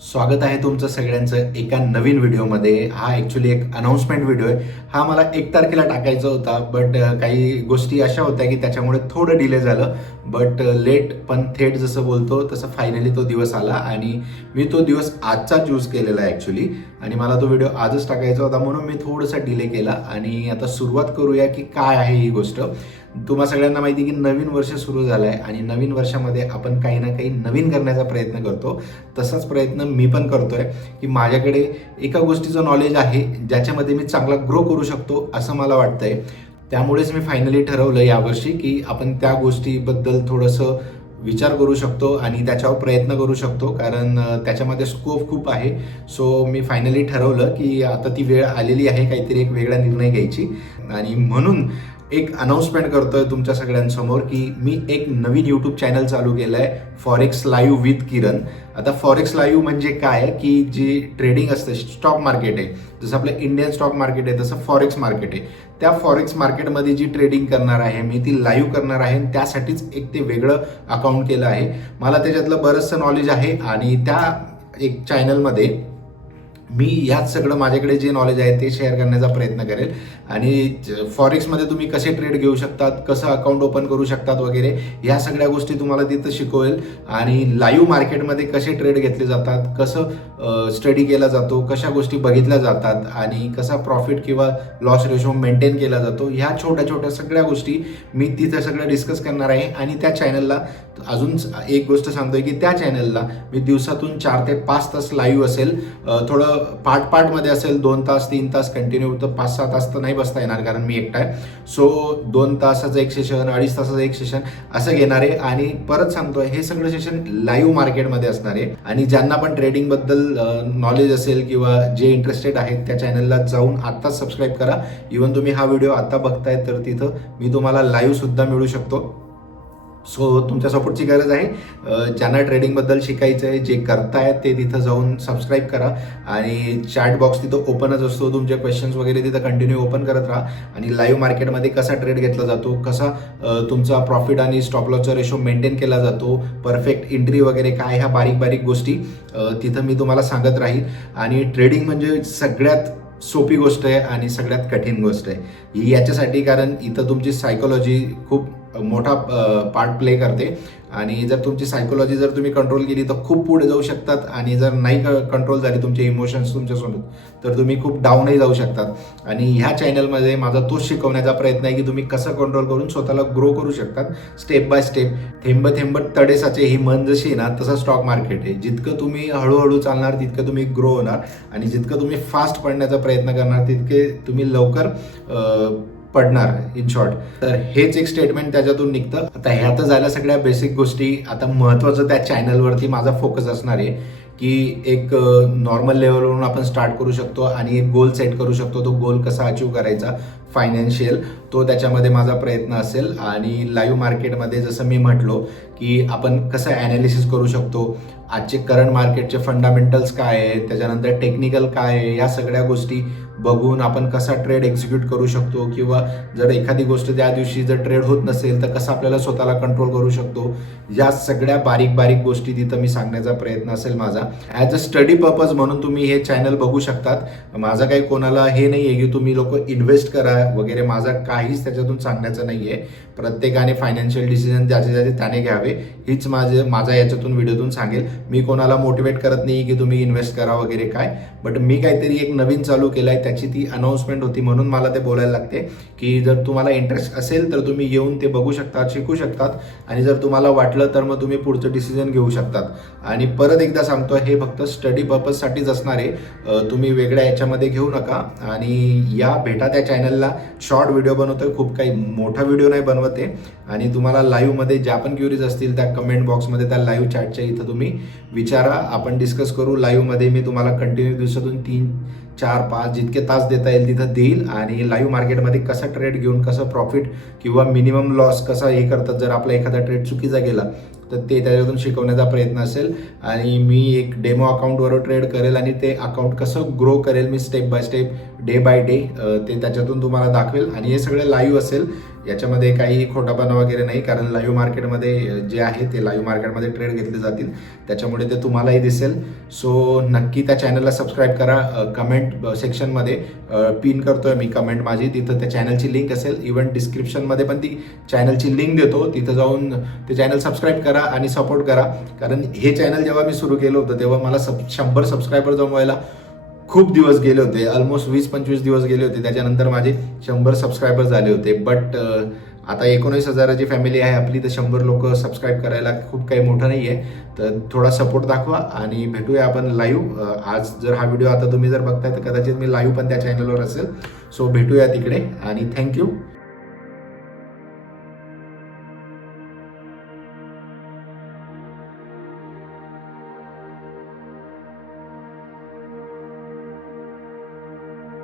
स्वागत आहे तुमचं सगळ्यांचं एका नवीन व्हिडिओमध्ये. हा ॲक्च्युली एक अनाउन्समेंट व्हिडिओ आहे. हा मला 1 तारखेला टाकायचा होता, बट काही गोष्टी अशा होत्या की त्याच्यामुळे थोडं डिले झालं. बट लेट पण थेट जसं बोलतो तसं फायनली तो दिवस आला आणि मी तो दिवस आजचा चूज केलेला आहे ॲक्च्युली. आणि मला तो व्हिडिओ आजच टाकायचा होता म्हणून मी थोडासा डिले केला. आणि आता सुरुवात करूया की काय आहे ही गोष्ट. तुम्हा सगळ्यांना माहिती की नवीन वर्ष सुरू झालं आहे आणि नवीन वर्षामध्ये आपण काही ना काही नवीन करण्याचा प्रयत्न करतो. तसाच प्रयत्न मी पण करतोय की माझ्याकडे एका गोष्टीचं नॉलेज आहे ज्याच्यामध्ये मी चांगला ग्रो करू शकतो असं मला वाटतंय. त्यामुळेच मी फायनली ठरवलं यावर्षी की आपण त्या गोष्टीबद्दल थोडंसं विचार करू शकतो आणि त्याच्यावर प्रयत्न करू शकतो, कारण त्याच्यामध्ये स्कोप खूप आहे. सो मी फायनली ठरवलं की आता ती वेळ आलेली आहे काहीतरी एक वेगळा निर्णय घ्यायची. आणि म्हणून एक अनाउन्समेंट करतोय तुमच्या सगळ्यांसमोर की मी एक नवीन यूट्यूब चॅनल चालू केलं आहे, फॉरेक्स लाईव्ह विथ किरण. आता फॉरेक्स लाईव्ह म्हणजे काय की जी ट्रेडिंग असते, स्टॉक मार्केट आहे, जसं आपलं इंडियन स्टॉक मार्केट आहे तसं फॉरेक्स मार्केट आहे. त्या फॉरेक्स मार्केटमध्ये जी ट्रेडिंग करणार आहे मी ती लाईव्ह करणार आहे. त्यासाठीच एक ते वेगळं अकाउंट केलं आहे. मला त्याच्यातलं बरंचसं नॉलेज आहे आणि त्या एक चॅनलमध्ये मी ह्याच सगळं माझ्याकडे जे नॉलेज आहे ते शेअर करण्याचा प्रयत्न करेल. आणि फॉरेक्समध्ये तुम्ही कसे ट्रेड घेऊ शकतात, कसं अकाउंट ओपन करू शकतात वगैरे ह्या सगळ्या गोष्टी तुम्हाला तिथं शिकवेल. आणि लाईव्ह मार्केटमध्ये कसे ट्रेड घेतले जातात, कसं स्टडी केला जातो, कशा गोष्टी बघितल्या जातात आणि कसा प्रॉफिट किंवा लॉस रेशो मेंटेन केला जातो, ह्या छोट्या छोट्या सगळ्या गोष्टी मी तिथं सगळं डिस्कस करणार आहे. आणि त्या चॅनलला अजून एक गोष्ट सांगतोय की त्या चॅनलला मी दिवसातून 4 ते 5 तास लाईव्ह असेल. थोडं पार्टमध्ये असेल, 2 तास 3 तास कंटिन्यू, तर 5-6 तास तर नाही बसता येणार कारण मी एकटा आहे. सो 2 तासाचं एक सेशन, 2.5 तासाचं एक सेशन असं घेणार आहे. आणि परत सांगतोय हे सगळं सेशन लाईव्ह मार्केटमध्ये असणार आहे. आणि ज्यांना पण ट्रेडिंग बद्दल नॉलेज असेल किंवा जे इंटरेस्टेड आहेत त्या चॅनलला जाऊन आत्ताच सबस्क्राईब करा. इव्हन तुम्ही हा व्हिडिओ आता बघताय तर तिथं मी तुम्हाला लाईव्ह सुद्धा मिळू शकतो. सो तुमच्या सपोर्टची गरज आहे. ज्यांना ट्रेडिंगबद्दल शिकायचं आहे, जे करतायत ते तिथं जाऊन सबस्क्राईब करा. आणि चॅट बॉक्स तिथं ओपनच असतो, तुमचे क्वेश्चन्स वगैरे तिथं कंटिन्यू ओपन करत राहा. आणि लाईव्ह मार्केटमध्ये कसा ट्रेड घेतला जातो, कसा तुमचा प्रॉफिट आणि स्टॉप लॉसचा रेशो मेंटेन केला जातो, परफेक्ट एंट्री वगैरे काय, ह्या बारीक बारीक गोष्टी तिथं मी तुम्हाला सांगत राहील. आणि ट्रेडिंग म्हणजे सगळ्यात सोपी गोष्ट आहे आणि सगळ्यात कठीण गोष्ट आहे ही याच्यासाठी, कारण इथं तुमची सायकोलॉजी खूप मोठा पार्ट प्ले करते. आणि जर तुमची सायकोलॉजी जर तुम्ही कंट्रोल केली तर खूप पुढे जाऊ शकतात. आणि जर नाही कंट्रोल झाली तुमचे इमोशन्स तुमच्यासोबत तर तुम्ही खूप डाऊनही जाऊ शकतात. आणि ह्या चॅनलमध्ये माझा तोच शिकवण्याचा प्रयत्न आहे की तुम्ही कसं कंट्रोल करून स्वतःला ग्रो करू शकतात स्टेप बाय स्टेप. थेंब थेंब तडे साचे ही म्हण जशी आहे ना, तसं स्टॉक मार्केट आहे. जितकं तुम्ही हळूहळू चालणार तितकं तुम्ही ग्रो होणार. आणि जितकं तुम्ही फास्ट पडण्याचा प्रयत्न करणार तितके तुम्ही लवकर पडणार इन शॉर्ट. तर हेच एक स्टेटमेंट त्याच्यातून निघतं. आता ह्या तर झाल्या सगळ्या बेसिक गोष्टी. आता महत्त्वाचं त्या चॅनलवरती माझा फोकस असणार आहे की एक नॉर्मल लेवलवरून आपण स्टार्ट करू शकतो आणि एक गोल सेट करू शकतो. तो गोल कसा अचीव करायचा फायनान्शियल, तो त्याच्यामध्ये माझा प्रयत्न असेल. आणि लाईव्ह मार्केटमध्ये जसं मी म्हटलो की आपण कसं ॲनालिसिस करू शकतो, आजचे करंट मार्केटचे फंडामेंटल्स काय आहे, त्याच्यानंतर टेक्निकल काय आहे, या सगळ्या गोष्टी बघून आपण कसा ट्रेड एक्झिक्यूट करू शकतो. किंवा जर एखादी गोष्ट त्या दिवशी जर ट्रेड होत नसेल तर कसं आपल्याला स्वतःला कंट्रोल करू शकतो, या सगळ्या बारीक बारीक गोष्टी तिथं मी सांगण्याचा प्रयत्न असेल माझा. ॲज अ स्टडी पर्पज म्हणून तुम्ही हे चॅनल बघू शकतात. माझा काही कोणाला हे नाही आहे की तुम्ही लोक इन्व्हेस्ट करा वगैरे, माझा काहीच त्याच्यातून सांगण्याचं नाही आहे. प्रत्येकाने फायनान्शियल डिसिजन ज्याचे ज्याचे त्याने घ्यावे हीच माझा याच्यातून व्हिडिओतून सांगेल. मी कोणाला मोटिवेट करत नाही की तुम्ही इन्व्हेस्ट करा वगैरे काय. बट मी काहीतरी एक नवीन चालू केलं आहे, त्याची ती अनाउन्समेंट होती म्हणून मला ते बोलायला लागते की जर तुम्हाला इंटरेस्ट असेल तर तुम्ही येऊन ते बघू शकतात, शिकू शकतात. आणि जर तुम्हाला वाटलं तर मग तुम्ही पुढचं डिसिजन घेऊ शकतात. आणि परत एकदा सांगतो, हे फक्त स्टडी पर्पजसाठीच असणार आहे, तुम्ही वेगळ्या याच्यामध्ये घेऊ नका. आणि या भेटा त्या चॅनलला. शॉर्ट व्हिडिओ बनवतोय, खूप काही मोठा व्हिडिओ नाही बनवते. आणि तुम्हाला लाईव्हमध्ये ज्या पण क्युरीज असतील त्या कमेंट बॉक्समध्ये त्या लाईव्ह चॅटच्या इथं तुम्ही विचारा, आपण डिस्कस करू. लाईव्हमध्ये मी तुम्हाला कंटिन्यू दिवसातून 3, 4, 5 जितके तास देता येईल तिथं देईल. आणि लाईव्ह मार्केटमध्ये कसं ट्रेड घेऊन कसं प्रॉफिट किंवा मिनिमम लॉस कसा हे करतात जर आपला एखादा ट्रेड चुकीचा गेला तर ते त्याच्यातून शिकवण्याचा प्रयत्न असेल. आणि मी एक डेमो अकाउंटवर ट्रेड करेल आणि ते अकाउंट कसं ग्रो करेल मी step by step, day by day, ते त्याच्यातून तुम्हाला दाखवेल. आणि हे सगळं लाईव्ह असेल. याच्यामध्ये काही खोटापणा वगैरे नाही, कारण लाईव्ह मार्केटमध्ये जे आहे ते लाईव्ह मार्केटमध्ये ट्रेड घेतले जातील, त्याच्यामुळे ते तुम्हालाही दिसेल. सो नक्की त्या चॅनलला सबस्क्राईब करा. कमेंट सेक्शनमध्ये पिन करतोय मी कमेंट माझी, तिथं त्या चॅनलची लिंक असेल. इव्हन डिस्क्रिप्शनमध्ये पण ती चॅनलची लिंक देतो, तिथं जाऊन ते चॅनल सबस्क्राईब करा आणि सपोर्ट करा. कारण हे चॅनल जेव्हा मी सुरू केलं होतं तेव्हा मला 100 सबस्क्रायबर जमवायला खूप दिवस गेले होते, ऑलमोस्ट 20-25 दिवस गेले होते. त्याच्यानंतर माझे 100 सबस्क्रायबर झाले होते. बट आता 19,000ची फॅमिली आहे आपली, तर 100 लोक सबस्क्राईब करायला खूप काही मोठं नाही आहे. तर थोडा सपोर्ट दाखवा आणि भेटूया आपण लाईव्ह. आज जर हा व्हिडिओ आता तुम्ही जर बघताय तर कदाचित मी लाईव्ह पण त्या चॅनलवर असेल. सो भेटूया तिकडे आणि थँक्यू.